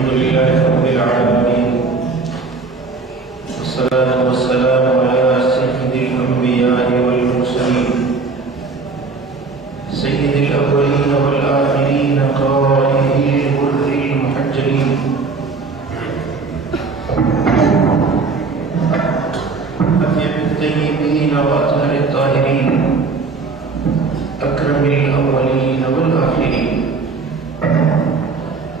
अल्हम्दुलिल्लाहि रब्बिल आलमीन वस्सलातु वस्सलामु अला सय्यिदिल अंबिया'i वल मुरसलीन सय्यिदिल अव्वलीन वल आखिरीन क़ाइदिल गुर्रिल मुहज्जलीन अत्यबित तय्यबीन व अत्हरित ताहिरीन अकरमिल अव्वलीन वल आखिरीन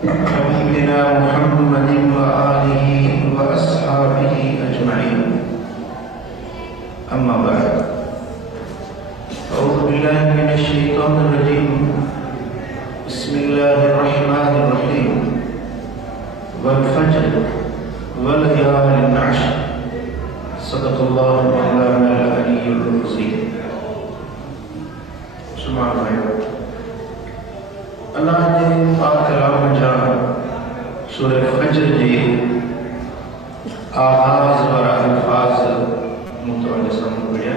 हबीबिना मुहम्मदिन व आलिहि व अस्हाबिहि अजमईन। अम्मा बाद, अऊज़ु बिल्लाहि मिनश शैतानिर रजीम। बिस्मिल्लाहिर रहमानिर रहीम। वल फज्र वल लयालिन अश्र। सदक़ल्लाहु मौलाना अल-अलीयुल अज़ीम। सुभान अल्लाह जे पाक कलाम जा सूरह फज्र जे आगाज़ वारा अल्फाज़ मुतवल्लिस पढ़िया।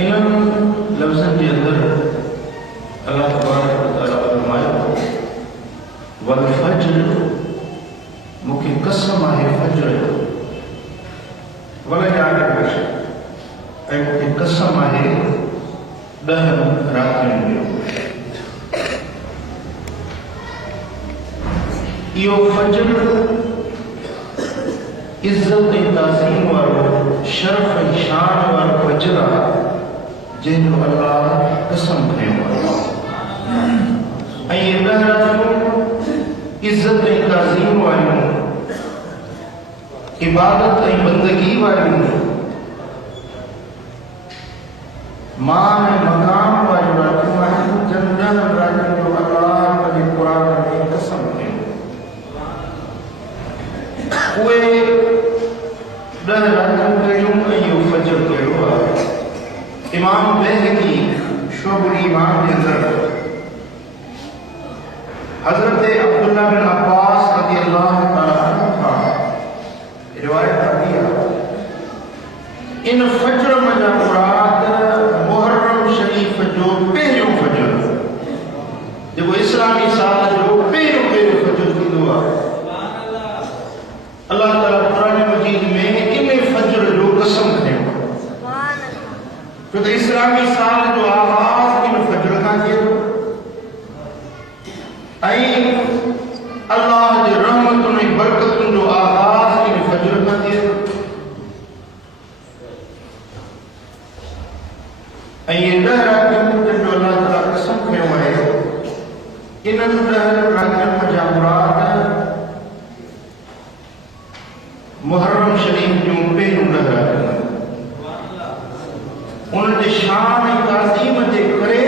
इन लफ्ज़न के अंदर अल्लाह तबारक व तआला फरमाया वल फज्र, मूंखे कसम आहे फज्र वल लयालिन अश्र, ऐं मूंखे कसम आहे 10 रातियुनि जो। इहो फज्र इज़्ज़त ऐं ताज़ीम वारो, शर्फ़ ऐं शान वारो फज्र आहे जंहिंजो अल्लाह कसम खंयो आहे। ऐं इहे 10 रातियूं इज़्ज़त ऐं ताज़ीम वारियूं, इबादत ऐं बंदगी वारियूं, मान ऐं मकाम वारियूं रातियूं आहिनि जन 10 रातियुनि जो अल्लाह पंहिंजे क़ुर में कसम खंयो। उहे 10 रातियूं कहिड़ियूं ऐं इहो फज्र कहिड़ो आहे? इमाम बैहक़ी शुअबुल ईमान जे अंदर हज़रत अब्दुल्लाह बिन अब्बास रज़ियल्लाहु तआला अन्हु खां रिवायत आती आहे, इन फज्र मजा मुराद मुहर्रम शरीफ जो पहिरियों फज्र, जेको इस्लामी साल जो पहिरियों फज्र थींदो आहे। अल्लाह ताला क़ुरान मजीद में इन फज्र जो कसम खंयो आहे, छो त इस्लामी साल जो आगाज़ इन फज्र खां थियो ऐं अल्लाह जे रहमतुनि ऐं बरकतुनि जो आगाज़ इन फज्र खां थियो। ऐं इहे 10 रातियूं जंहिंजो अल्लाह ताला कसम खंयो आहे, इन्हनि 10 रातियुनि जा मुराद मुहर्रम शरीफ जूं पहिरियूं 10 रातियूं। उन्हनि जे शान ऐं ताज़ीम जे करे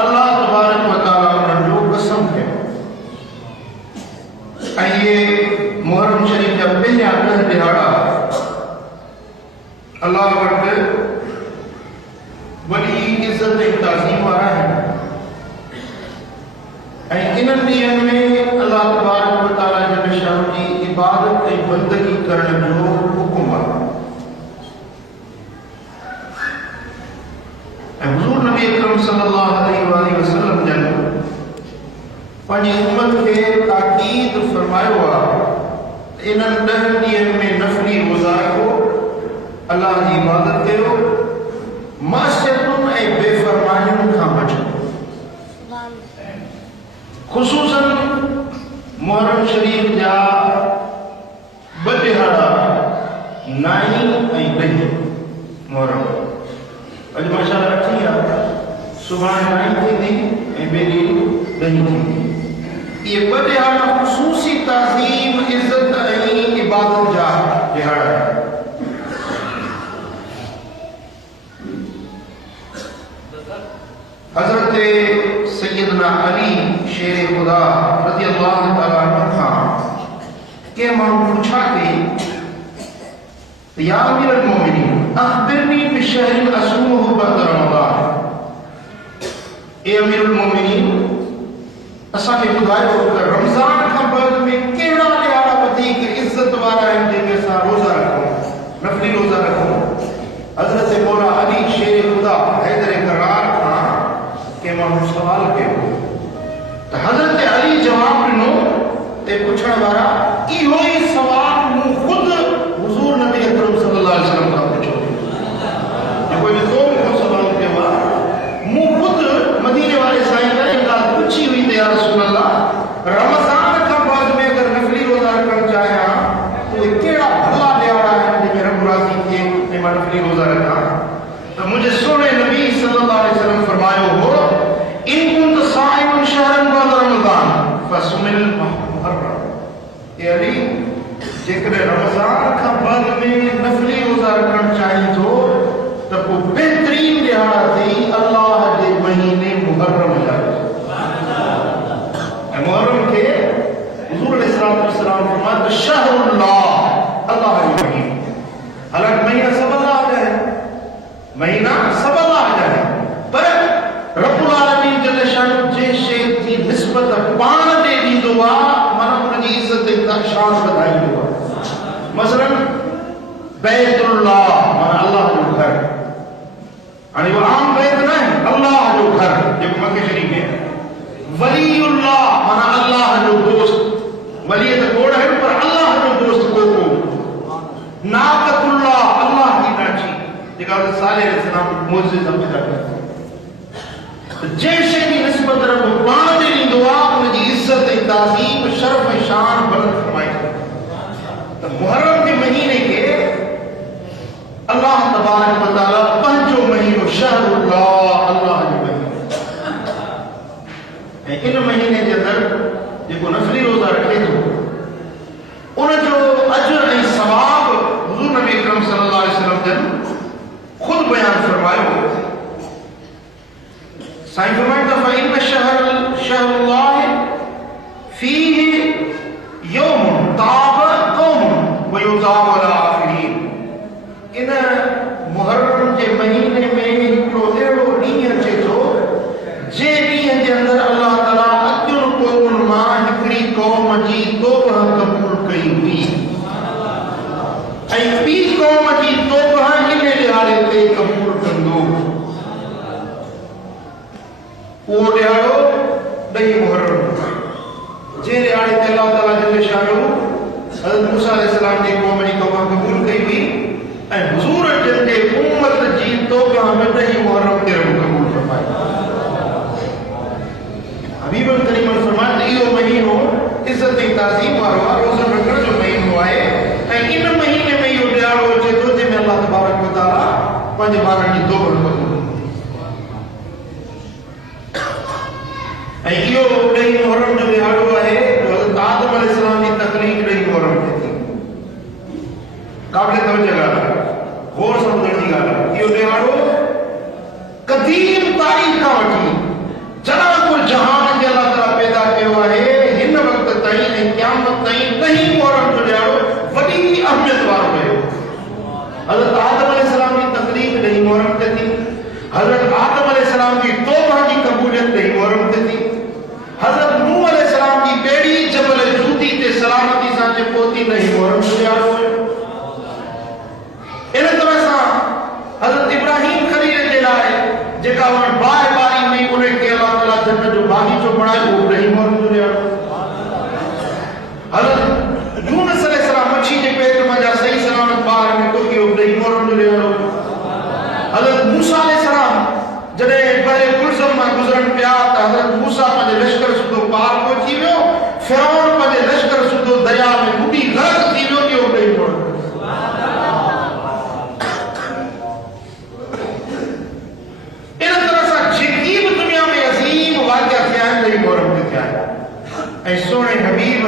अल्लाह तबारक व तआला उन्हनि जो कसम खंयो। ऐं इहे मुहर्रम शरीफ जा पहिरियां 10 ॾिहाड़ा अल्लाह वटि वॾी इज़्ज़त ऐं ताज़ीम वारा आहिनि। ऐं इन्हनि ॾींहंनि में अल्लाह तबारक व तआला जल शान जी इबादत ऐं बंदगी करण जो हुकुम आहे। ऐं हुज़ूर नबी अकरम सल्लल्लाहु अलैहि वसल्लम जन पंहिंजी उम्मत खे ताकीद फरमायो आहे, इन्हनि 10 ॾींहंनि में नफ़ली रोज़ा रखो, अल्लाह जी इबादत कयो, मासियतुनि ऐं बेफ़रमानियुनि खां बचो। ख़ुसूसन मुहर्रम शरीफ जा 2 ॾिहाड़ा 9 ऐं 10 मुहर्रम। अॼु माशाअल्लाह 8 आहे, सुभाणे 9 थींदी ऐं ॿिए ॾींहुं 10 थींदी। इहे 2 ॾिहाड़ा ख़ुसूसी ताज़ीम, इज़्ज़त ऐं इबादत जा ॾिहाड़ा आहिनि। हज़रत सैयदना अली शेर खुदा रज़ियल्लाहु तआला अन्हु खां कंहिं माण्हू पुछा कई, या अमीरुल मोमिनीन अख़बिरनी बिशहरिन असूमुहु बअद रमज़ान। ए अमीरुल मोमिनीन, असांखे ॿुधायो त रमज़ान खां बाद में कहिड़ा ॾिहाड़ा वधीक इज़्ज़त वारा आहिनि जंहिंमें असां रोज़ा रखूं, नफ़ली रोज़ा रखूं। हज़रत मौला अली शेर खुदा हैदर करार खां के माण्हू सवाल कयो त सब अल्लाह जाने पर रब्बुल आलमीन जल शान जे शे जी निस्बत पाण दे दींदो आ मन उन जी इज्जत ऐं शान वधाईंदो आ। मसलन बैतुल्लाह मन अल्लाह जो घर, हाणे वो आम बैत न आहे, अल्लाह जो घर जेको मके शरीफ में। वलीउल्लाह मन अल्लाह जो दोस्त, वली त कोड़ है पर अल्लाह जो दोस्त कोको। नाकतुल्लाह अल्लाह की नाची जेका साले अलैहिस्सलाम मोजिज़ा पैदा कयो। जंहिं शइ जी निस्बत रब पाण ॾे ॾींदो आहे उन जी इज़त ऐं ताज़ीम शर्फ़ ऐं शान बुलंद फरमाईंदो। त मुहर्रम के महीने के अल्लाह तबारक व तआला पंहिंजो महीनो शहरुल्लाह अल्लाह जो महीनो, ऐं इन महीने जे अंदरि जेको नफ़ली रोज़ा रखे थो उन जो अजर ऐं सवाब हुज़ूर नबी अकरम सल्लल्लाहु अलैहि वसल्लम जन खुद बयान फरमायो। साईं फरमाइनि था फ़इन्न शहरुल्लाह फ़ीहि यौमुन ताब क़ौमुन व युज़ाब अला आख़िरीन। इन मुहर्रम जे महीने में हिकिड़ो अहिड़ो ॾींहुं अचे थो जे ॾींहं जे अंदरि अल्लाह ताला अॻियुनि क़ौमुनि मां हिकिड़ी क़ौम जी तौबह क़बूल कई हुई ऐं ॿी क़ौम जी तौबह इन ॾियारे ते क़बूल कंदो। उहो ॾियारो 10 मुहर्रम जे ॾियारे ते अल्लाह ताला जल शानहू हज़रत मूसा अलैहिस्सलाम जी क़ौम जी तौबह क़बूल कई हुई ऐं हुज़ूर जन जे उम्मत जी तौबह में 10 मुहर्रम ते रब क़बूल फरमाई। हबीब करीम फरमाया त इहो महीनो इज़त ऐं ताज़ीम वारो आहे, रोज़ा रखण जो महीनो आहे ऐं इन महीने में इहो ॾियारो अचे थो जंहिंमें अल्लाह तबारक व तआला पंहिंजे ॿारनि जी तौबह क़बूल ऐं इहो 10 मुहर्रम जो ॾियारो आहे जो हज़रत आदम अलैहिस्सलाम जी तख़लीक़ 10 मुहर्रम ते थी। क़ाबिल तवज्जो ॻाल्हि आहे, गौर सां ॿुधण जी ॻाल्हि आहे। इहो ॾियारो क़दीम तारीख़ खां वठी जॾहिं को जहान खे अल्लाह ताला पैदा कयो आहे हिन वक़्त ताईं ऐं क़यामत ताईं 10 मुहर्रम जो ॾियारो वॾी अहमियत वारो रहियो। हज़रत आदम अलैहिस्सलाम जी तख़लीक़ 10 मुहर्रम ते थी, हज़रत आदम अलैहिस्सलाम जी तौबह जी क़बूलियत 10 मुहर्रम ते थी, हज़रत नूह अलैहिस्सलाम जी ॿेड़ी जबल जूदी ते सलामती सां जे पहुती 10 मुहर्रम जो ॾियारो हुयो। इन तरह सां हज़रत इब्राहिम ख़लील जे लाइ जेका उन बाहि बारी हुई उन खे अल्लाह ताला जन्नत जो बाग़ीचो बणायो उहो 10 मुहर्रम जो ॾियारो। हज़रत यूनुस अलैहिस्सलाम मच्छी जे पेट मां जा सही सलामत ॿार निकितो इहो 10 मुहर्रम जो ॾियारो। हज़रत मूसा अलैहिस्सलाम जॾहिं बहरे कुलज़म मां गुज़रन पिया त हज़रत मूसा पंहिंजे लश्कर सुधो पार पहुची वियो, फ़िरौन पंहिंजे लश्कर सुधो दरिया में ॿुॾी ग़रक़ थी वियो, इहो 10 मुहर्रम। इन तरह सां जेकी बि दुनिया में अज़ीम वाक़िआ थिया आहिनि 10 मुहर्रम ते थिया आहिनि ऐं सोणे हबीब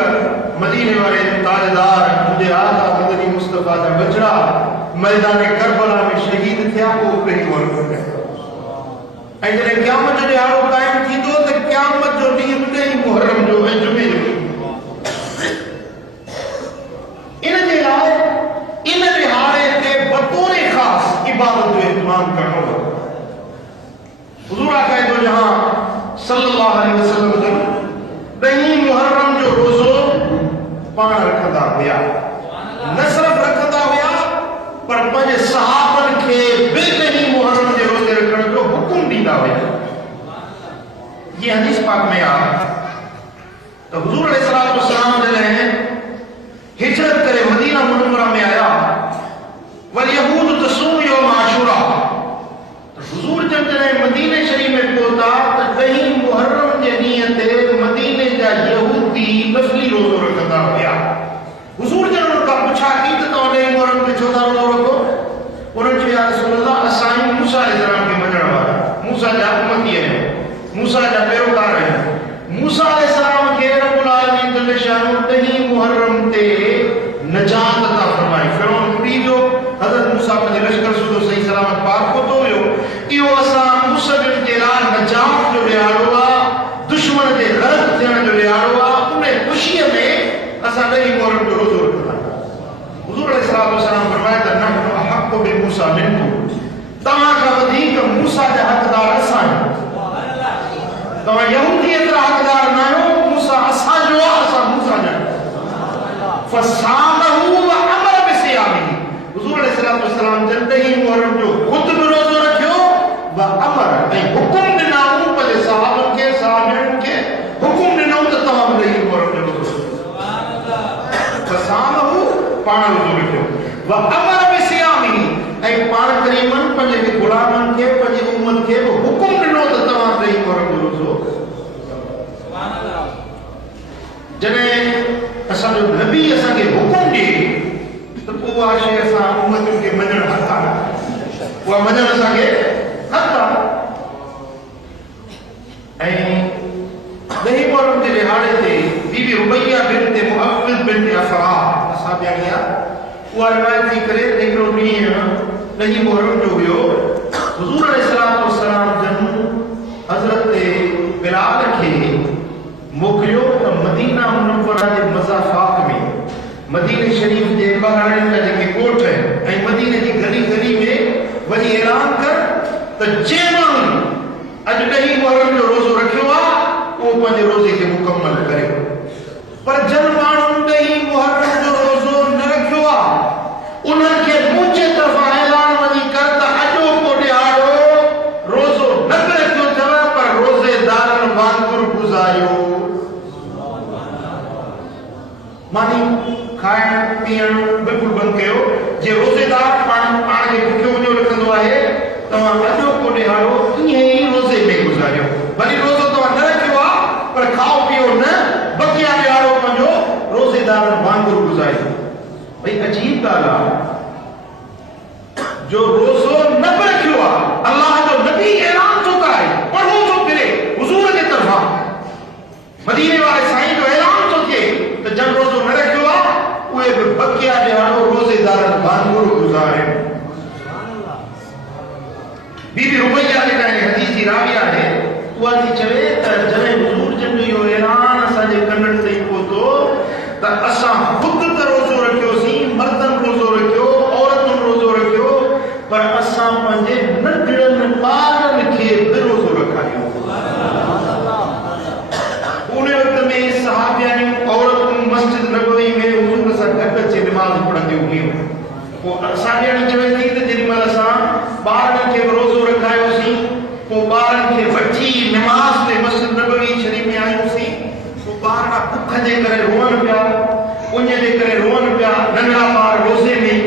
मदीने वारे ताजदार मुंहिंजे आका मदनी मुस्तफ़ा जा बचड़ा मैदान करबला में शहीद थिया उहो 10 मुहर्रम ते। ऐं जॾहिं क़यामत जो ॾियारो क़ाइमु थींदो त क़यामत जो ॾींहुं 10 मुहर्रम जो ऐं जुमे जो। इन जे लाइ इन ॾिहाड़े ते बतौर ख़ासि इबादत जो इहतमाम करणो हो। हुज़ूर आका दो जहां सल्लल्लाहु अलैहि वसल्लम जन 10 मुहर्रम जो रोज़ो पाण रखंदा हुया, न सिर्फ़ रखंदा हुया पर पंहिंजे सहाबनि खे बि 10 मुहर्रम जे रोज़े रखण जो हुकुम ॾींदा हुया। ये हदीस पाक में आहे त हुज़ूर अलैहिस्सलाम जॾहिं हिजरत करे मदीना मुनव्वरा में आया वल यहूद तसूम यौम आशूरा, हुज़ूर जन जॾहिं मदीने शरीफ में पहुता त 10 मुहर्रम जे ॾींहं ते मदीने जा यहूदी नफ़ली रोज़ो रखंदा हुया। हुज़ूर जन उनखां पुछा की त तव्हां 10 मुहर्रम ते छो था रोज़ो रखो? उन्हनि चयो या रसूल अल्लाह असां मूसा अलैहिस्सलाम खे मञण वारा, मूसा जा उम्मती आहियूं, मूसा जा पैरोकार आहियूं। मूसा अलैहिस्सलाम खे रब्बुल आलमीन जल शानहू 10 मुहर्रम ते नजात अता फरमाई। फ़िरौन बुॾी वियो, हज़रत मूसा पंहिंजे लश्कर सुधो सही सलामत पार पहुतो हुयो। इहो असां मुसलमान जे लाइ नजात जो ॾियारो आहे, दुश्मन जे ग़रक़ थियण जो ॾियारो आहे। उन ख़ुशीअ में असां 10 मुहर्रम जो रोज़ो रखंदा। हुज़ूर अलैहिस्सलाम फरमाया त नहनु अहक़्क़ु बिमूसा मिनकुम, तव्हां खां वधीक अमर में सियामी ऐ पाण करीमन पंजे गुलामन के पंजे उम्मत के हुकुम ॾिनो त तव्हां ॾेई मोहरम जो रोज़ो सुभान अल्लाह जॾहिं असांजो नबी असांखे हुकुम ॾे त पोइ उहा शइ असां उम्मतुनि खे मञण हक़ आहे उहा मञण असांखे हक़ आहे ऐं ॾहीं मोहरम जे दिहाड़े ते बीबी रुबैया बिन्त मुअव्विज़ बिन्त अफ़रा असां ॼाणी आहे उहा रिवायत थी करे हिकिड़ो ॾींहुं ॾहीं मोहरम जो हुयो हुज़ूर अलैहिस्सलाम जन हज़रत बिलाल खे मोकिलियो त मदीना मुनव्वरा जे मज़ाफ़ात में मदीने शरीफ जे ॿाहिरि जा जेके ॻोठ ऐं मदीने जी गली गली में वञी ऐलान कर त जे माण्हू अॼु ॾहीं मोहरम जो रोज़ो रखियो आहे उहो पंहिंजे रोज़े खे मुकमल करे पर जन माण्हू ॾहीं मोहरम जो रोज़ो न रखियो आहे उन्हनि खे मुंहिंजे तरफ़ां ऐलान वञी कर त अॼोको ॾिहाड़ो रोज़ो न रखियो अथव पर रोज़ेदारनि वांगुरु गुज़ारियो मानी खाइण पीअण बिल्कुलु बंदि कयो जे रोज़ेदार पाण खे बुखियो वञो रखंदो आहे तव्हां अॼोको ॾिहाड़ो ईअं ई रोज़े में गुज़ारियो भली रोज़ो तव्हां न रखियो आहे पर खाओ पीओ न बकिया ॾिहाड़ो पंहिंजो रोज़ेदारनि वांगुरु गुज़ारियो भई अजीब ॻाल्हि आहे जो रोज़ो न बि रखियो आहे अल्लाह जो नबी ऐलान थो कराए पढ़ो थो फिरे हुज़ूर जे तरफ़ां मदीने वारे साईं जो ऐलान थो थिए त जन रोज़ो न रखियो आहे उहे बि बकिया ॾिहाड़ो रोज़ेदारनि वांगुरु गुज़ारे बीबी रुबैया जेका हदीस जी रावी आहे उहा थी चवे त जॾहिं हुज़ूर जन जो इहो ऐलान असांजे कननि ताईं पहुतो त असां ख़ुदि त रोज़ो रखियोसीं मर्दनि रोज़ो रखियो औरतुनि रोज़ो रखियो पर असां पंहिंजे नंढड़नि ॿारनि खे बि रोज़ो रखायो उन वक़्त में सहाबियाऊं औरतूं मस्जिद नबवी में हुज़ूर सां गॾु अची नमाज़ पढ़ंदियूं हुयूं पोइ असांजे चवे थी त जेॾीमहिल असां ॿारनि खे रोज़ो रखायोसीं पोइ ॿारनि खे वठी नमाज़ ते मस्जिद नबवी शरीफ़ में आयूंसीं पोइ ॿार बुख जे करे रोअनि पिया उन जे करे रोअनि पिया नंढड़ा ॿार रोज़े में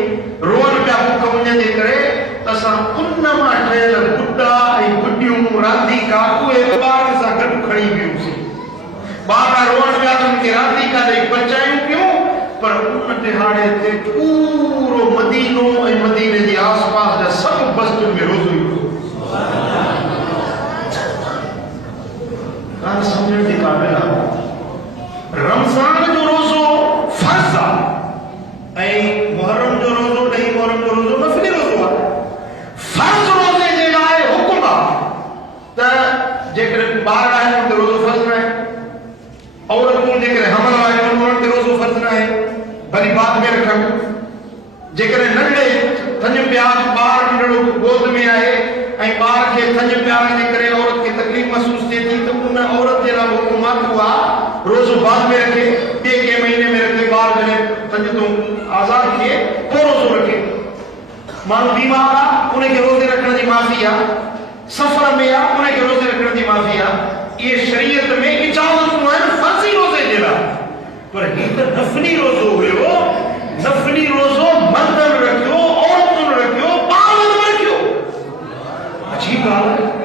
रोअनि पिया बुख उन जे करे त असां उन मां ठहियल बुढा ऐं बुढियूं रांदीका उहे ॿारनि सां गॾु खणी वियूंसीं ॿार रोअनि पिया त उनखे रांदीका ॾेई बचायूं पियूं पर उन दिहाड़े ते पूरो मदीनो ऐं मदीने जे आसपास जा सभु बस्तियुनि में रोज़ो ई ॻाल्हि सम्झण जे क़ाबिल आहे रमज़ान जो रोज़ो फर्ज़ आहे ऐं मुहर्रम जो रोज़ो ॾहीं मुहर्रम जो रोज़ो नफ़ली रोज़ो आहे फर्ज़ रोज़े जे लाइ हुकुम आहे त जेकॾहिं ॿार आहिनि त रोज़ो फर्ज़ न आहे औरतूं जेकॾहिं हमल आहिनि उन्हनि ते रोज़ो फर्ज़ न आहे भली बाद में रखनि जेकॾहिं नंढे थञ प्यार ॿार नंढड़ो गोद में आहे ऐं ॿार खे थञ प्यार जे करे औरत खे तकलीफ़ महसूस थिए थी त उन औरत जे लाइ हुकुम आहे त उहा रोज़ो बाद में रखे ॿिए कंहिं महीने में रखे ॿार जॾहिं थञ तो आज़ादु थिए पोइ रोज़ो रखे माण्हू बीमार आहे उनखे रोज़े रखण जी माफ़ी आहे सफ़र में आहे उनखे रोज़े रखण जी माफ़ी आहे इहे शरीयत में इजाज़तूं आहिनि फ़र्ज़ी रोज़े जे लाइ पर हीउ त नफ़ली रोज़ो हुयो नफ़ली रोज़ो मर्दनि रखियो औरतुनि रखियो ॿारनि रखियो अजीब ॻाल्हि आहे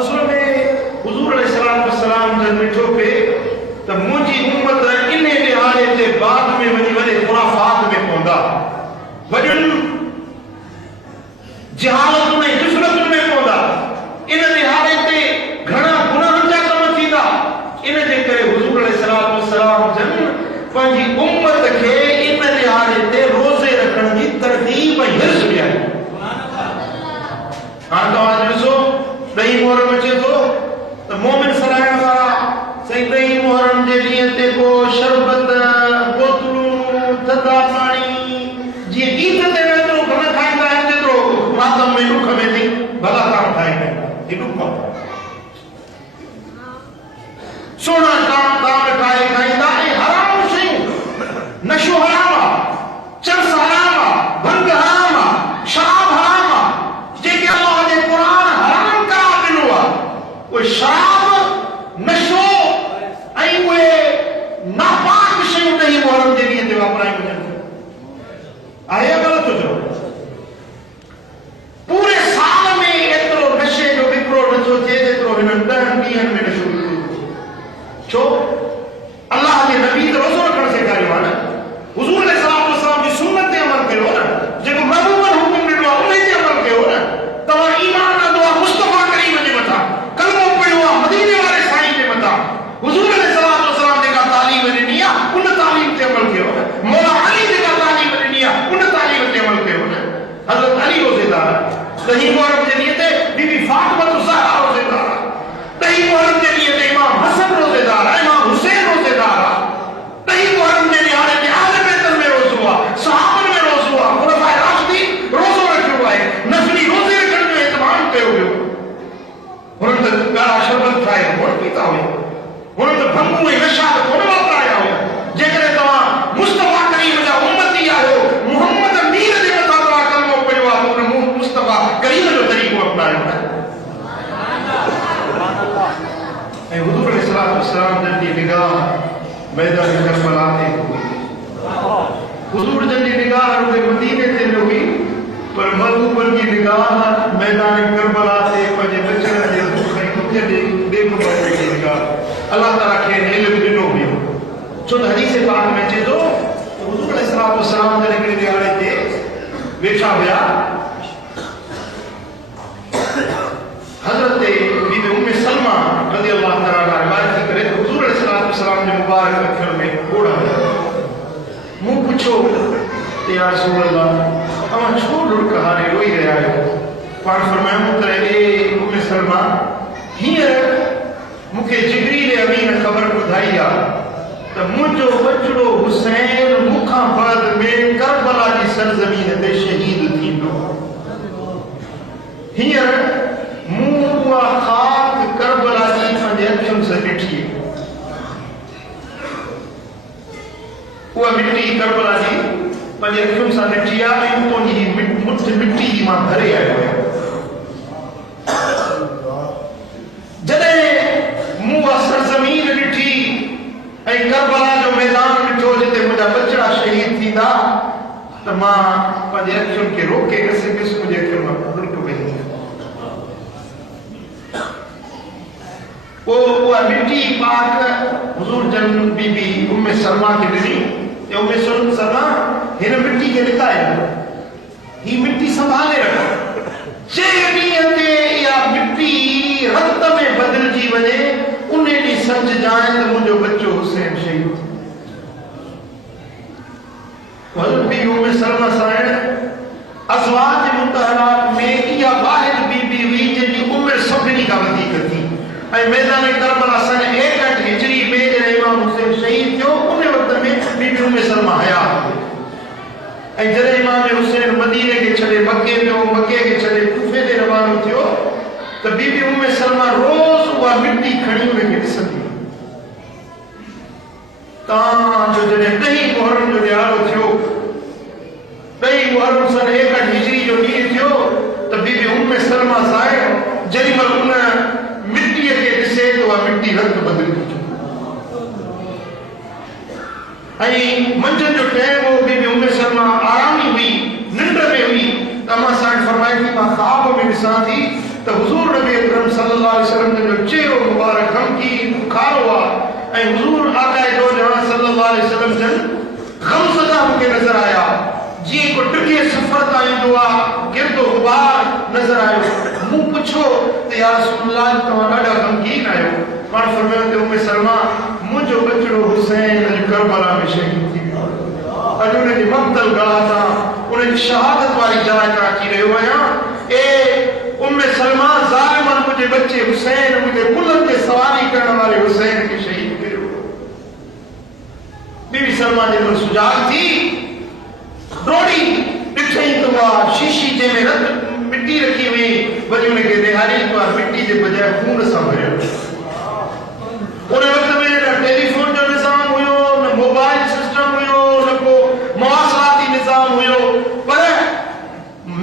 असल में हुज़ूर अलैहिस्सलाम जन ॾिठो पिए त मुंहिंजी उम्मत इन ॾिहाड़े ते बाद में वञी वॾे ख़ुराफ़ात में पवंदा वॾियुनि जहालतुनि ऐं ग़िफ़लतुनि में पवंदा इन ॾिहाड़े ते घणा गुनाहनि जा कम थींदा इन जे करे हुज़ूर अलैहिस्सलाम जन पंहिंजी उम्मत खे इन ॾिहाड़े ते रोज़े रखण जी तरग़ीब ऐं हिर्स ॾियारी हाणे तव्हां ॾिसो ॾहीं मुहर्रम अचे थो त मोमिन सराइण वारा साईं ॾहीं मुहर्रम जे ॾींहं ते को शरबत बोतलूं थधा पाणी जीअं ईद ते एतिरो न खाईंदा आहिनि जेतिरो मातम में ॾुख में थी भला काम ठाहींदा आहिनि ॾुख सोना ताम ठाहे खाईंदा ऐं हराम शयूं नशो हराम आहे चर्स हराम आहे भंग हराम आहे शराब हराम आहे जेके अल्लाह जे क़ुर हराम करार ॾिनो आहे उहे शराब नशो ऐं उहे नापाक शयूं ॾहीं मुहर्रम जे ॾींहं ते वापरायूं वञनि उन्हनि 10 ॾींहंनि में न शुरू कयो। छो अल्लाह जे नबी त रोज़ो रखणु सेखारियो आहे न, हुज़ूर अलैहिस्सलाम जी सुन्नत ते अमल कयो न, जेको महबूबन हुकुम ॾिनो आहे उन ते अमल कयो न। तव्हां ईमान आंदो आहे मुस्तफा करीम जे मथां, कलमो पढ़ियो आहे मदीने वारे साईं जे मथां, हुज़ूर अलैहिस्सलाम जेका तालीम ॾिनी आहे उन तालीम ते अमल कयो न। मौला अली जेका तालीम ॾिनी आहे उन तालीम ते अमल कयो न। हज़रत अली रोज़ेदार, 10 मुहर्रम जे ॾींहं ते बीबी फातिमा ज़हरा रोज़ेदार, 10 मुहर्रम जे ॾींहं ते इमाम हसन रोज़ेदार, इमाम हुसैन रोज़ेदार, 10 मुहर्रम जे ॾींहं ते आले बैतन में रोज़ो आहे, सहाबन में रोज़ो आहे, खुलफाए राशिदीन रोज़ो रखियो आहे, नफ़ली रोज़े रखण जो इत्माम कयो वियो। हुननि त ॻाढ़ा शरबत ठाहे कोन पीता हुया, हुननि त भंगू ऐं नशा कोन वापराया हुया। जेकॾहिं तव्हां मुस्तफा करीम जा उम्मती आहियो, मुहम्मद मीर जे मथां तव्हां कलमो पढ़ियो आहे, उन मुस्तफा करीम जो तरीक़ो अपनायो आहे। ऐं हुज़ूर अलैहिस्सलाम जन जी निगाह मैदान करबला ते हुई। हुज़ूर जन जी निगाह रुॻो मदीने ते न हुई, पर महबूबन जी निगाह मैदान करबला ते पंहिंजे बचण जे दुख ऐं दुख जे देखभाल जी निगाह अल्लाह ताला खे इल्मु ॾिनो हुयो। छो त हदीस पाक में अचे थो हुज़ूर अलैहिस्सलाम जन हिकिड़े ॾियारे ते वेठा हुया, हज़रत बीबी उम्मे सलमा रज़ियल्लाहु तआला अन्हा रिवायत थी करे तो हुज़ूर अलैहिस्सलाम जे मुबारक अखियुनि में ॻोढ़ा हुया। मूं पुछो या रसूल अल्लाह, तव्हां छो लुढ़क हारे रोई रहिया आहियो? पाण फरमायूं त ए उम्मे सलमा, हींअर मूंखे जिब्रील अमीन ख़बर ॿुधाई आहे त मुंहिंजो बचड़ो हुसैन मूंखां बाद में करबला जी सरज़मीन ते शहीद थींदो। हींअर मूं उहा ख़ाक करबला जी पंहिंजे अखियुनि सां ॾिठी, उहा मिट्टी करबला जी पंहिंजे अखियुनि सां ॾिठी आहे ऐं उतां जी मुठ मिट्टी जी मां भरे आयो आहियां। जॾहिं मूं उहा सरज़मीन ॾिठी ऐं करबला जो मैदान ॾिठो जिते मुंहिंजा बचड़ा शहीद थींदा, त मां पंहिंजे अखियुनि खे रोके न सघियुसि, मुंहिंजे अखियुनि मां लुढ़क वही। उहा मिट्टी पाक हुज़ूर जन बीबी उम्मे सलमा खे ॾिनी, ऐं उम्मे सलमा हिन मिट्टी खे लिकायो, ही मिट्टी संभाले रखो, जे ॾींहं ते इहा मिट्टी रत में बदिलजी वञे उन ॾींहुं सम्झजांइ त मुंहिंजो बच्चो हुसैन शहीद थी। हज़रत बीबी उम्मे सलमा साहिब अज़वाज मुतहरात में इहा वाहिद बीबी हुई जंहिंजी उमिरि सभिनी खां वधीक थी। ऐं मैदान करबला सन 61 हिजरी में जॾहिं इमाम हुसैन शहीद थियो उन वक़्त में बीबी उम्मे सलमा हयात हुई। ऐं जॾहिं इमाम हुसैन मदीने खे छॾे मके वियो, मके खे छॾे कूफे ते रवानो थियो, त बीबी उम्मे सलमा रोज़ उहा मिट्टी खणी उनखे ॾिसंदी। तव्हांजो जॾहिं 10 मुहर्रम जो ॾियारो थियो, 10 मुहर्रम सन 61 हिजरी जो ॾींहुं थियो, त बीबी उम्मे सलमा साहिब जेॾीमहिल उन मिट्टीअ खे ॾिसे त उहा मिट्टी रत बदिलजी चुकी। ऐं मंझंदि जो टाइम हो, बीबी उम्मे सलमा आरामी हुई, निंड में हुई, त अम्मा साहिब फरमाए थी मां ख्वाब में ॾिसां थी त हुज़ूर नबी अकरम सल्लल्लाहु अलैहि वसल्लम जो चेहरो मुबारक गमगीन बुखारो आहे ऐं हुज़ूर आक़ाए दो जहां सल्लल्लाहु अलैहि वसल्लम जन गमज़दा मूंखे नज़र आया, जीअं को ॾुखे सफ़र तां ईंदो आहे गिरदो गुबार नज़र आयो। मूं पुछो त या रसूलल्लाह तव्हां ॾाढा गमगीन आहियो। पाण फरमायो त उम्मे सलमा, मुंहिंजो बचड़ो हुसैन अॼु करबला में शहीद थी वियो, अॼु उनजी मक़तल गाह तां उनजी शहादत वारी जाइ तां अची रहियो आहियां। ए उम्मे सलमा, ज़ालिमन मुंहिंजे बच्चे हुसैन, मुंहिंजे कुलनि ते सवारी करण वारे हुसैन खे शहीद कयो। बीबी सलमा जेको सुजाग थी रोड़ी ॾिठई त उहा शीशी जंहिंमें रत मिट्टी रखी हुई, वरी उनखे ॾेखारी त उहा मिट्टी जे बजाय खून सां भरियल। उन वक़्त में न टेलीफोन जो निज़ाम हुयो, न मोबाइल सिस्टम हुयो, न को मवासिलाती निज़ाम हुयो, पर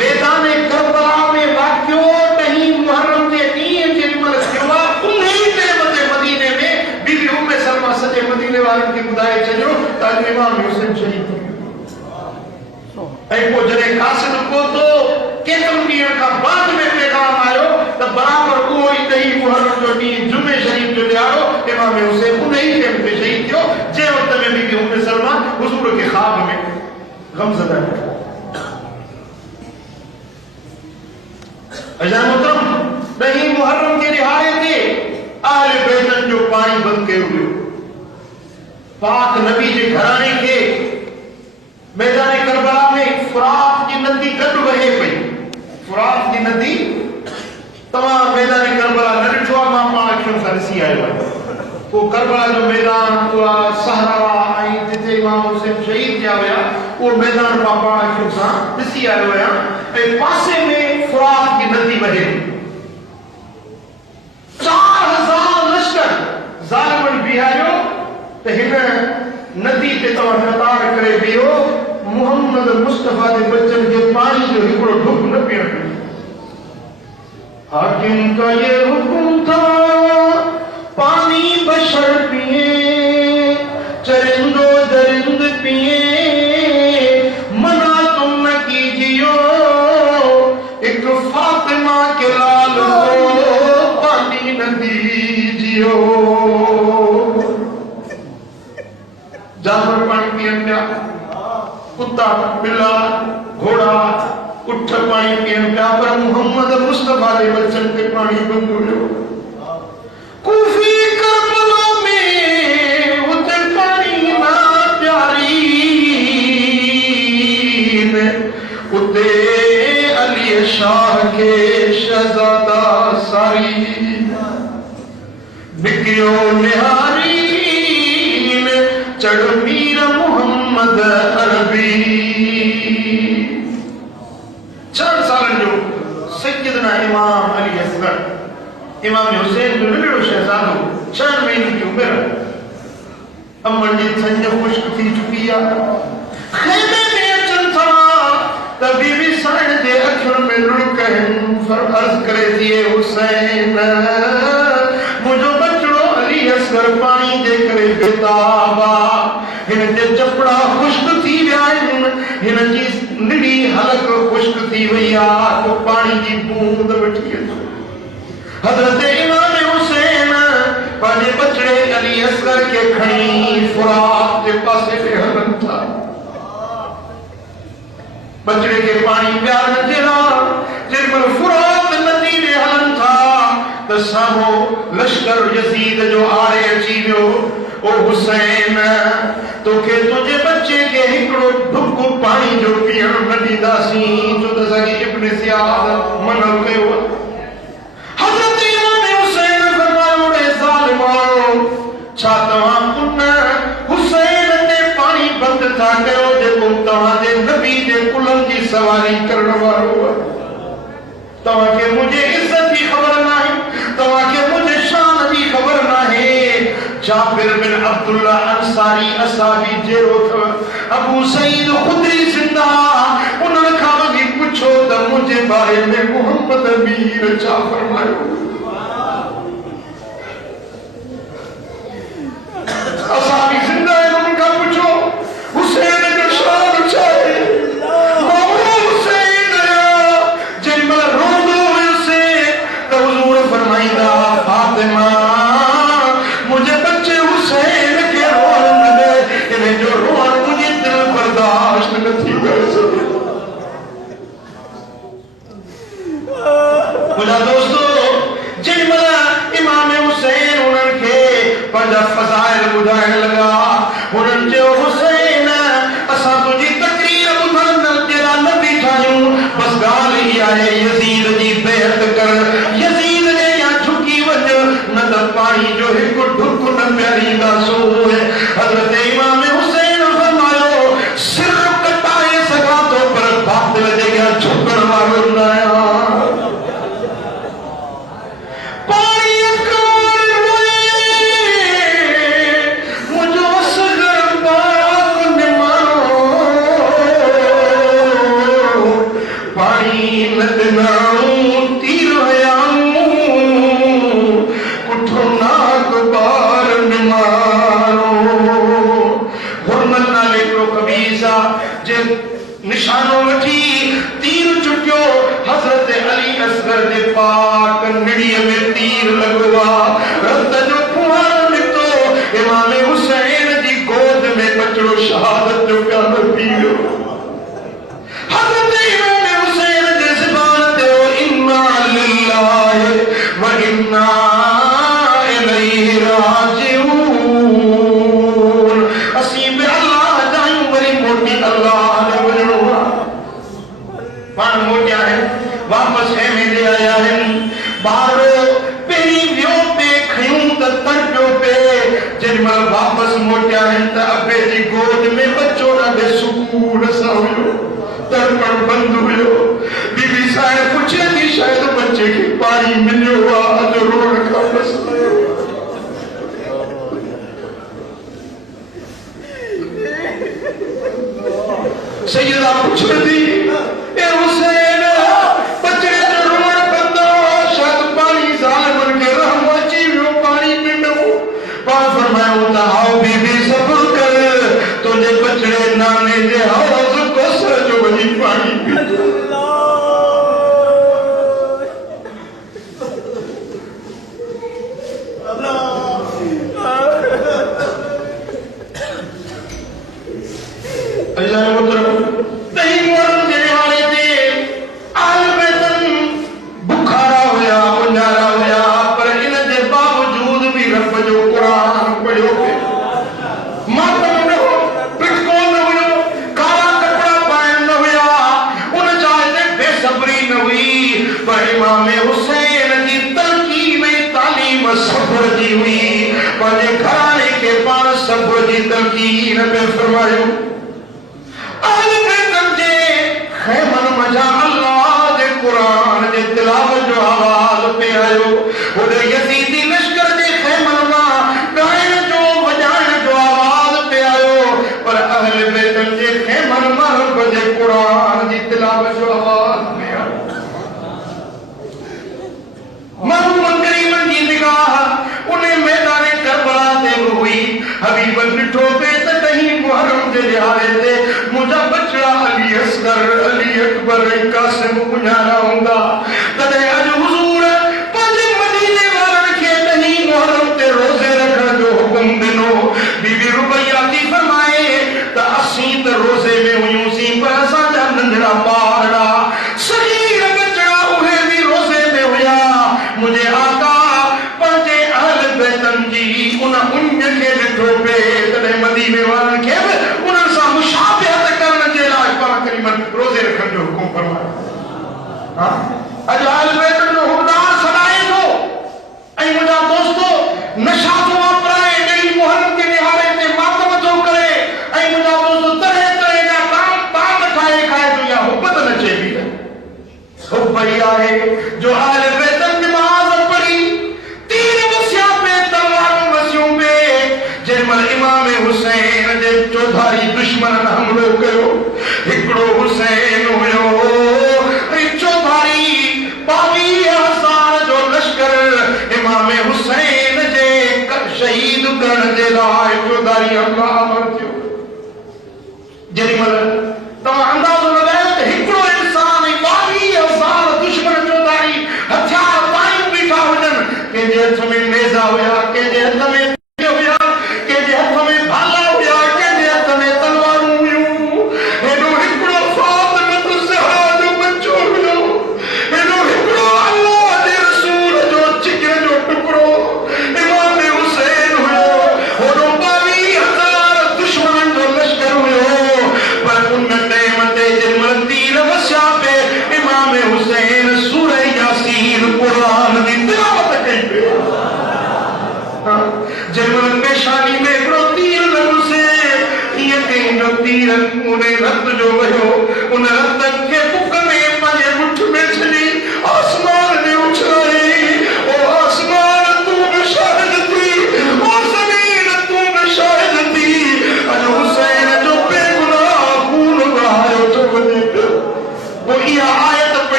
मैदान करबला में वाक़ियो 10 मुहर्रम जे ॾींहुं जेॾीमहिल थियो आहे, उन ई टाइम ते मदीने में बीबी उम्मे सलमा सॼे मदीने वारनि खे ॿुधाए छॾियो त अॼु इमाम हुसैन शहीद थी वियो। ऐं पोइ जॾहिं कासिद पहुतो, केतिरनि ॾींहंनि खां बाद में पैगाम आयो त बराबरि उहो ई ॾहीं मुहर्रम जो ॾींहुं जुमे शरीफ़ जो ॾियारो इमाम हुसैन उन ई टाइम ते शहीद थियो जंहिं वक़्त में बीबी उम्मे सलमा हुज़ूर खे ख़्वाब में गमज़दा ॾिठो। अज़ा मोहतरम ॾहीं मुहर्रम जे ॾिहाड़े ते अहले बैतन जो पाणी बंदि कयो वियो। पाक नबी जे घराणे खे मैदान करबला में फुरात की नदी गॾु वहे पई। फुरात की नदी तव्हां मैदान करबला न ॾिठो आहे, मां पाण अखियुनि सां ॾिसी आयो आहियां। वो करबला जो मैदान, उहा सहरा ऐं जिथे इमाम हुसैन शहीद थिया हुया उहो मैदान मां पाण अखियुनि सां ॾिसी आयो आहियां। ऐं पासे में फुरात की नदी वहे। 4000 लश्कर ज़ालिमनि बीहारियो त हिन नदी ते तव्हां कतार करे बीहो, मोहम्मद मुस्तफा जे बच्चन खे पाणी जो हिकिड़ो ढुक न पीअणु। हाकिम का ये हुकुम था पानी बशर पिए, चरिंदो दरिंद पिए, मना तुम न कीजियो, एक फातिमा के लाल को पानी न दीजियो। जानवर पानी पियन पिया, कुत्ता बिल्ला घोड़ा उठ पानी पियन पिया, पर मोहम्मद मुस्तफा जे बच्चन ते पानी बंद हुयो। कूफी करबला में उते पानी ना प्यारी, उते अली शाह के शहजादा सारी बिकियो निहारी, चढ़ मीर मोहम्मद अरबी। 4 सालन जो सैयदना इमाम अली असगर इमाम हुसैन जो नंढड़ो शहज़ादो 6 महीने की उम्र अमन जी संज खुश्क थी चुकी आहे। खेमे में अचनि था त बीबी साइण जे अखियुनि में लुढ़क आहिनि। अर्ज़ करे थी हुसैन मुंहिंजो बचड़ो अली असगर पाणी जे करे बेताब आहे, हिन जे चपड़ा खुश्क थी विया आहिनि, हिन जी निड़ी हलक खुश्क थी वई आहे, तो पाणी जी बूंद वठी अचो। हज़रत इमाम हुसैन पंहिंजे बचड़े अली असगर खे खणी फुरात जे पासे ते हलनि था। बचड़े खे पाणी पियारण जे लाइ जेमहिल फुरात नदी ते हलनि था त साम्हूं लश्कर यज़ीद जो आड़े अची वियो। ओ हुसैन, तोखे तुंहिंजे बच्चे खे हिकिड़ो ढुक पाणी जो पीअण न ॾींदासीं, छो त असांखे इब्न ज़ियाद मना कयो। हज़रत इमाम हुसैन फरमायो, रे ज़ालिमो, छा तव्हां पुन हुसैन ते पाणी बंदि था कयो जेको तव्हांजे नबी जे कुलनि जी सवारी करण वारो आहे? तव्हांखे मुंहिंजे इज़त जी ख़बर नाहे, तव्हांखे मुंहिंजे शान जी ख़बर नाहे। जाबिर बिन अब्दुल्ला अंसारी असाबी जेरो अथव, अबू सईद खुदरी ज़िंदा, उन्हनि खां वञी पुछो त मुंहिंजे बारे में मोहम्मद अमीर छा फरमायो। असाबी ज़िंदा आहिनि, उन्हनि खां पुछो हुसैन जो शान छा आहे। हुसैन जेमहिल रोंदो हुयुसि त हुज़ूर फरमाईंदा, फातिमा मुंहिंजे बच्चे हुसैन खे रोअण न ॾे, इन जो रोअण मुंहिंजी दिल बर्दाश्त न थी करे सघे। मुंहिंजा दोस्तो, जेमहिल इमाम हुसैन उन्हनि खे पंहिंजा फ़ज़ाइल ॿुधाइण लॻा, हुननि चयो, हुसैन असां तुंहिंजी तक़रीर ॿुधण जे लाइ न बीठा आहियूं, बस ॻाल्हि इहा आहे, यज़ीद जी बेअत कर, यज़ीद जे या झुकी वञ, न त पाणी जो हिकु ढुक न पीअंदासूं। हज़रत इमाम हुसैन फरमायो, सिर कटाए सघां थो पर बातिल जे अॻियां झुकण वारो न आहियां। निशानो वठी तीर चुकियो, हज़रत अली असगर जे पाक निड़ीअ में तीर लगवा रत जो फुहारो निकतो इमाम हुसैन जी गोद में बचड़ो शहादत जो प्यारो पीओ हजरत इमाम हुसैन जी ज़बान ते इन्ना लिल्लाहि व इन्ना इलैहि राजिऊन असी बे अल्लाह जायूं बड़ी मोटी अल्लाह ने बजड़ो पान मोटिया है वापस है में ले आया है बारो पेरी व्यो पे खयूं त तड़प्यो पे जिनमल वापस मोटिया है त अबे जी गोद में बच्चो ना दे सुकून सा हुयो तड़पण बंद हुयो बीबी साहब पूछे थी शायद बच्चे की पानी मिलियो आज रोड का मसला सैयदा पूछे थी ए हुसैन बच्चे जो रोड बंद शायद पानी जालिम के रहम जीवियो पानी मिलो पास फरमाया होता आओ बीबी सब्र कर तुझे बचड़े नाने दे हौज को सर जो बनी पानी पी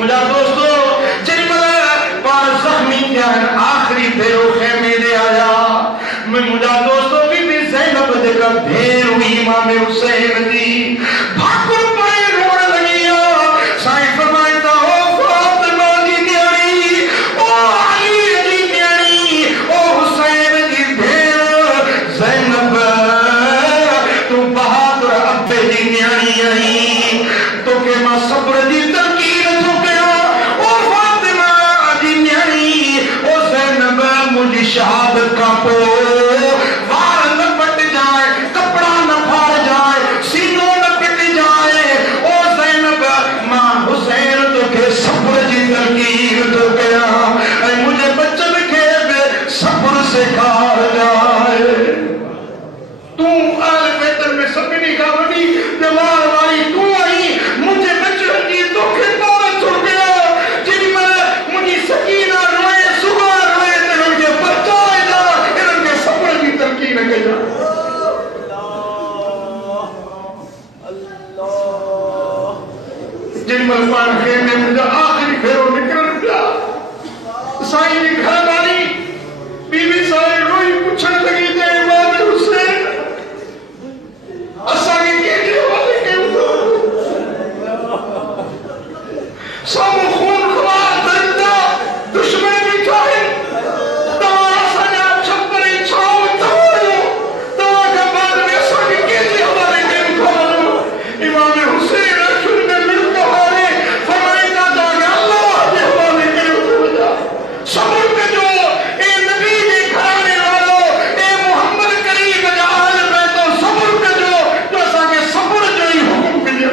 मुझा दोस्तों जिन सामू खून खवार दरिंदा दुश्मन बीठा है तवारा सजा छप्परे छाव तवारो तवा का बाद में असांखे केतिरी हवाले कयूं था इमाम हुसैन रसूल ने मिलता हारे फरमाईंदा था कि अल्लाह जे हवाले कयूं थो वञा सब्र कजो ए नबी जे घराने वालो ए मोहम्मद करीम जा हाल में तो सब्र कजो तो असांखे सब्र जो ही हुकुम कजे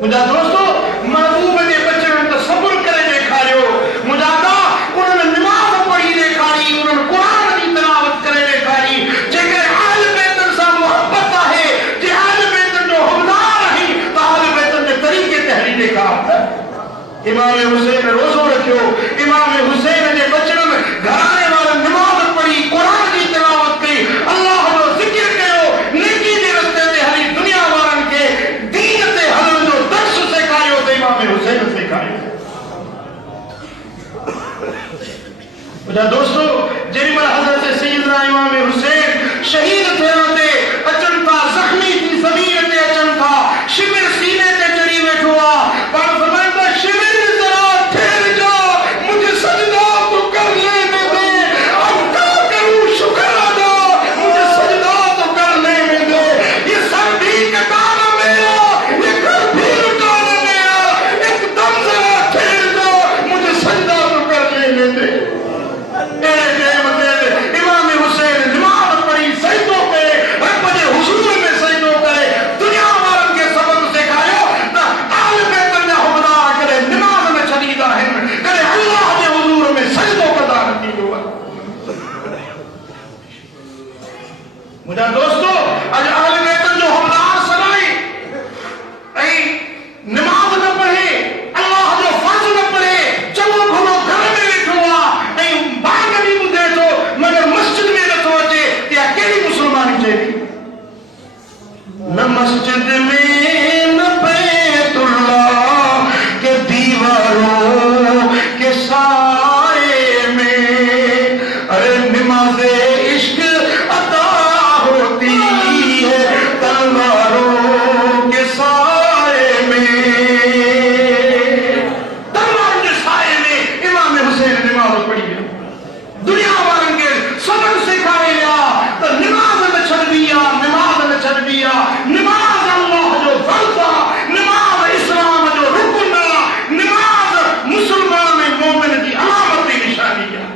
मुझा दोस्तों महबूब जे बचन तो सब्र करे ॾेखारियो मुझा दा उन्हनि नमाज़ पढ़ी ॾेखारी उन्हनि क़ुरान जी तिलावत करे ॾेखारी जेकर आल बैतन सां मोहब्बत आहे जे आल बैतन जो हुबदार आहीं त आल बैतन जे तरीक़े ते हली ॾेखार इमाम हुसैन रोज़ो रखियो इमाम हुसैन जे बचन में घराने वारनि नमाज़ पढ़ी क़ुरान जी तिलावत कई अल्लाह जो ज़िक्र कयो नेकी जे रस्ते ते हली दुनिया वारनि खे दीन ते हलण जो दर्स सेखारियो त इमाम हुसैन सेखारियो मुझा दोस्तों जेॾीमहिल हज़रत सैयदना इमाम हुसैन शहीद थियण ते अचनि था ज़ख़्मी थी ज़मीन ते अचनि था शिविर सीने ते चढ़ी वेठो आहे पाण फरमाईंदा शिविर ज़रा ठहर जा मुझे सजदा तो कर लेने दे अब क्या करूं शुक्र अदा मुझे सजदा तो कर लेने दे ये सर भी कटाना मेरा ये घर भी लुटाना मेरा एकदम ज़रा ठहर जा मुझे सजदा तो कर लेने दे इमाम हुसैन नमाज़ पढ़ी सजदो करे रब जे हुजूर में सजदो करे दुनिया वारनि खे सबक सेखारियो त आल बैतन जा हुबदार करे नमाज़ में छॾींदा आहिनि करे अल्लाह जे हुजूर में सजदो कंदा न थींदो आहे मुंहिंजा दोस्तो अॼु आल बैतन जो हुबदार सदाई ऐं नमाज़ न पढ़े अल्लाह जो फर्ज़ न पढ़े चङो घणो घर में वेठो आहे ऐं बाग बि ॿुधे थो मगर मस्जिद में नथो अचे इहा कहिड़ी मुस्लमानी चए थी न मस्जिद में न बैतुल्लाह के दीवारों के साए में अरे नमाज़े इश्क अता होती है तलवारों के साए में तलवार के साए में इमाम हुसैन नमाज़ पढ़ी दुनिया वारनि खे सबक सेखारे विया त नमाज़ न छॾबी आहे नमाज़ न छॾबी आहे नमाज़ अल्लाह जो फर्ज़ आहे नमाज़ इस्लाम जो रुकन आहे नमाज़ मुस्लमान ऐं मोमिन जी अलामत जी निशानी आहे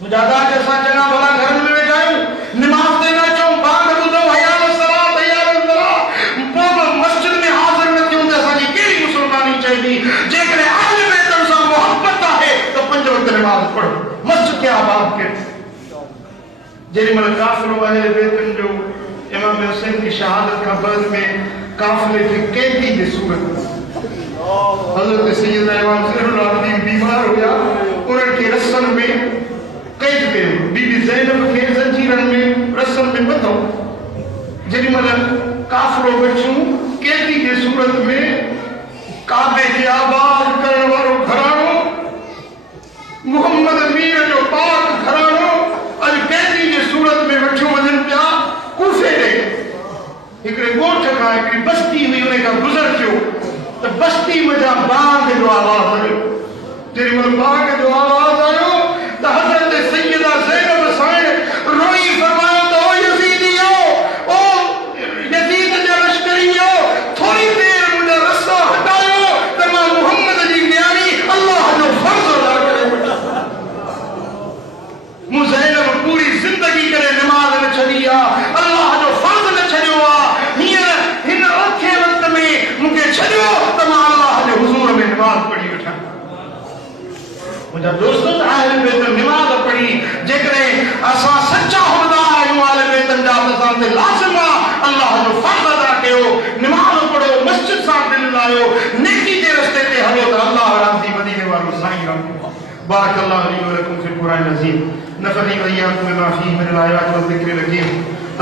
मुंहिंजा दादा असां चङा भला घरनि में वेठा आहियूं नमाज़ ते न अचूं बाग ॿुधो हया सलात हया सलात पोइ मस्जिद में हाज़िर न थियूं त असांजी कहिड़ी मुस्लमानी चइबी जेकॾहिं आल बैतन सां मोहब्बत आहे त 5 वक़्त नमाज़ पढ़ो मस्जिद खे आबाद कयो जेॾीमहिल काफ़िलो अहले बैतन जो इमाम हुसैन की शहादत खां बाद में काफ़िले खे कैदी जी सूरत हज़रत सैयदना इमाम ज़ैनुल आबिदीन बीमार हुया उन्हनि खे रस्सनि में कैद कयो बीबी ज़ैनब खे ज़ंजीरनि में रस्सनि में ॿधो जेॾीमहिल काफ़िलो बचियूं कैदी जे सूरत में काबे खे आबाद करण वारो घराणो मोहम्मद मीर जो पाक घराणो अॼु कैदी जे सूरत में वठियूं वञनि पिया कूफे ॾे हिकिड़े ॻोठ खां हिकिड़ी बस्ती हुई उन खां गुज़र थियो त बस्ती में जा बाग जो आवाज़ आयो जेॾीमहिल बाग जो आवाज़ आयो त हज़रत सैयदा ज़ैनब साईं रोई फरमायो त ओ यज़ीदियो ओ यज़ीद जा लश्करियो थोरी देर मुंहिंजा रस्सा हटायो त मां मुहम्मद जी न्याणी अल्लाह जो फर्ज़ अदा करे वठां मूं ज़ैनब पूरी ज़िंदगी करे नमाज़ न छॾी आहे अल्लाह जो फर्ज़ न छॾियो आहे हींअर हिन औखे वक़्त में मूंखे छॾियो त मां अल्लाह जे हुज़ूर में नमाज़ पढ़ी वठां मुंहिंजा दोस्तों आल बैतन नमाज़ पढ़ी जेकॾहिं असां सचा हुबदार आहियूं आल बैतन जा त असां ते लाज़िम आहे अल्लाह जो फर्ज़ अदा कयो नमाज़ पढ़ो मस्जिद सां दिलि लायो नेकी जे रस्ते ते हलो त अल्लाह राज़ी मदीने वारो साईं रहंदो बारक अल्लाह ली व लकुम फिल कुरान अज़ीम नफ़अनी व इय्याकुम बिमा फ़ीहि मिनल आयाति वज़ ज़िक्रिल हकीम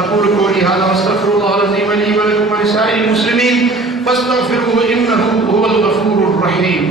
अक़ूलु क़ौली हाज़ा व अस्तग़फ़िरुल्लाह अज़ीम ली व लकुम व लिसाइरिल मुस्लिमीन फस्तग़फ़िरूहु इन्नहु हुवल गफ़ूरुर रहीम